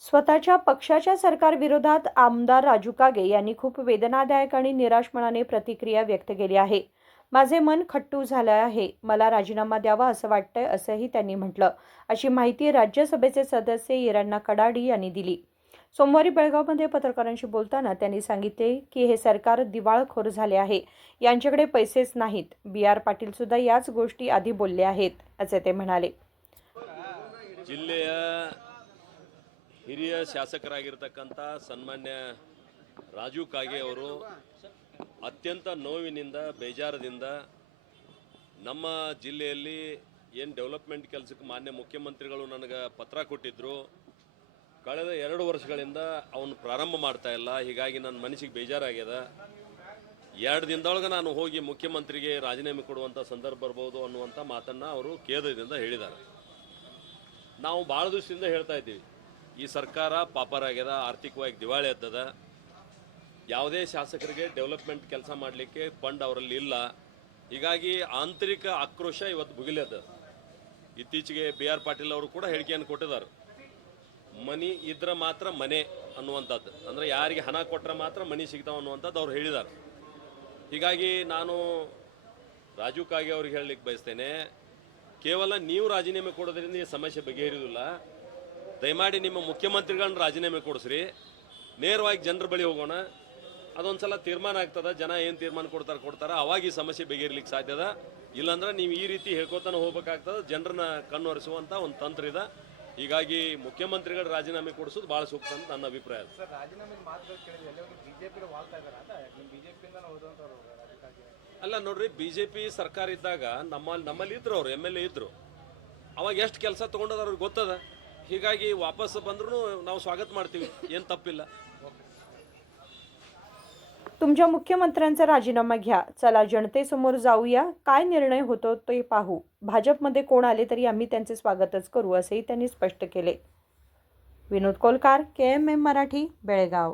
स्वतःच्या पक्षाच्या सरकारविरोधात आमदार राजू कागे यांनी खूप वेदनादायक आणि निराशपणाने प्रतिक्रिया व्यक्त केली आहे. माझे मन खट्टू झालं आहे. मला राजीनामा द्यावा असं वाटतंय असंही त्यांनी म्हटलं. अशी माहिती राज्यसभेचे सदस्य येराण्णा कडाडी यांनी दिली. सोमवारी बेळगावमध्ये पत्रकारांशी बोलताना त्यांनी सांगितले की हे सरकार दिवाळखोर झाले आहे. यांच्याकडे पैसेच नाहीत. बी आर पाटील सुद्धा याच गोष्टी आधी बोलले आहेत असे ते म्हणाले. ಹಿರಿಯ ಶಾಸಕರಾಗಿರ್ತಕ್ಕಂಥ ಸನ್ಮಾನ್ಯ ರಾಜು ಕಾಗೆ ಅವರು ಅತ್ಯಂತ ನೋವಿನಿಂದ, ಬೇಜಾರದಿಂದ ನಮ್ಮ ಜಿಲ್ಲೆಯಲ್ಲಿ ಏನು ಡೆವಲಪ್ಮೆಂಟ್ ಕೆಲಸಕ್ಕೆ ಮಾನ್ಯ ಮುಖ್ಯಮಂತ್ರಿಗಳು ನನಗೆ ಪತ್ರ ಕೊಟ್ಟಿದ್ದರು ಕಳೆದ ಎರಡು ವರ್ಷಗಳಿಂದ ಅವನು ಪ್ರಾರಂಭ ಮಾಡ್ತಾ ಇಲ್ಲ. ಹೀಗಾಗಿ ನನ್ನ ಮನಸ್ಸಿಗೆ ಬೇಜಾರಾಗ್ಯದ. ಎರಡು ದಿನದೊಳಗೆ ನಾನು ಹೋಗಿ ಮುಖ್ಯಮಂತ್ರಿಗೆ ರಾಜೀನಾಮೆ ಕೊಡುವಂಥ ಸಂದರ್ಭ ಬರ್ಬೋದು ಅನ್ನುವಂಥ ಮಾತನ್ನು ಅವರು ಕೇಂದ್ರದಿಂದ ಹೇಳಿದ್ದಾರೆ. ನಾವು ಭಾಳ ದಿವಸದಿಂದ ಹೇಳ್ತಾ ಇದ್ದೀವಿ. ಈ ಸರ್ಕಾರ ಪಾಪರಾಗ್ಯದ ಆರ್ಥಿಕವಾಗಿ ದಿವಾಳಿ ಎದ್ದದ ಯಾವುದೇ ಶಾಸಕರಿಗೆ ಡೆವಲಪ್ಮೆಂಟ್ ಕೆಲಸ ಮಾಡಲಿಕ್ಕೆ ಫಂಡ್ ಅವರಲ್ಲಿ ಇಲ್ಲ. ಹೀಗಾಗಿ ಆಂತರಿಕ ಆಕ್ರೋಶ ಇವತ್ತು ಭುಗಿಲದ. ಇತ್ತೀಚೆಗೆ ಬಿ ಆರ್ ಪಾಟೀಲ್ ಅವರು ಕೂಡ ಹೇಳಿಕೆಯನ್ನು ಕೊಟ್ಟಿದ್ದಾರೆ. ಮನಿ ಇದ್ರೆ ಮಾತ್ರ ಮನೆ ಅನ್ನುವಂಥದ್ದು. ಅಂದರೆ ಯಾರಿಗೆ ಹಣ ಕೊಟ್ಟರೆ ಮಾತ್ರ ಮನಿ ಸಿಗ್ತಾವೆ ಅನ್ನುವಂಥದ್ದು ಅವ್ರು ಹೇಳಿದ್ದಾರೆ. ಹೀಗಾಗಿ ನಾನು ರಾಜು ಕಾಗೆ ಅವ್ರಿಗೆ ಹೇಳಲಿಕ್ಕೆ ಬಯಸ್ತೇನೆ, ಕೇವಲ ನೀವು ರಾಜೀನಾಮೆ ಕೊಡೋದ್ರಿಂದ ಈ ಸಮಸ್ಯೆ ಬಗೆಹರಿಯೋದಿಲ್ಲ. ದಯಮಾಡಿ ನಿಮ್ಮ ಮುಖ್ಯಮಂತ್ರಿಗಳನ್ನ ರಾಜೀನಾಮೆ ಕೊಡಿಸ್ರಿ. ನೇರವಾಗಿ ಜನರ ಬಳಿ ಹೋಗೋಣ. ಅದೊಂದು ಸಲ ತೀರ್ಮಾನ ಆಗ್ತದೆ ಜನ ಏನು ತೀರ್ಮಾನ ಕೊಡ್ತಾರೆ ಕೊಡ್ತಾರೆ ಅವಾಗ ಈ ಸಮಸ್ಯೆ ಬಗೆಹರಿಲಿಕ್ಕೆ ಸಾಧ್ಯದ ಇಲ್ಲಾಂದ್ರೆ ನೀವು ಈ ರೀತಿ ಹೇಳ್ಕೊತಾನೆ ಹೋಗ್ಬೇಕಾಗ್ತದೆ ಜನರನ್ನ ಕಣ್ಣೊರೆಸುವಂಥ ಒಂದು ತಂತ್ರ ಇದೆ. ಹೀಗಾಗಿ ಮುಖ್ಯಮಂತ್ರಿಗಳ ರಾಜೀನಾಮೆ ಕೊಡಿಸೋದು ಭಾಳ ಸೂಕ್ತ ಅಂತ ನನ್ನ ಅಭಿಪ್ರಾಯ. ಅಲ್ಲ ನೋಡ್ರಿ ಬಿ ಜೆ ಪಿ ಸರ್ಕಾರ ಇದ್ದಾಗ ನಮ್ಮಲ್ಲಿ ನಮ್ಮಲ್ಲಿ ಇದ್ರು ಅವ್ರು ಎಂ ಎಲ್ ಎ ಇದ್ರು. ಅವಾಗ ಎಷ್ಟು ಕೆಲಸ ತೊಗೊಂಡದ ಅವ್ರಿಗೆ ಗೊತ್ತದ? ಹೀಗಾಗಿ ವಾಪಸ್ ಬಂದ್ರೂ ನಾವು ಸ್ವಾಗತ ಮಾಡ್ತೀವಿ ಏನು ತಪ್ಪಿಲ್ಲ तुमच्या मुख्यमंत्र्यांचा राजीनामा घ्या चला जनतेसमोर जाऊया काय निर्णय होतो ते पाहू भाजपमध्ये कोण आले तरी आम्ही त्यांचे स्वागतच करू असेही त्यांनी स्पष्ट केले Vinod Kolkar K M M Marathi Belgaum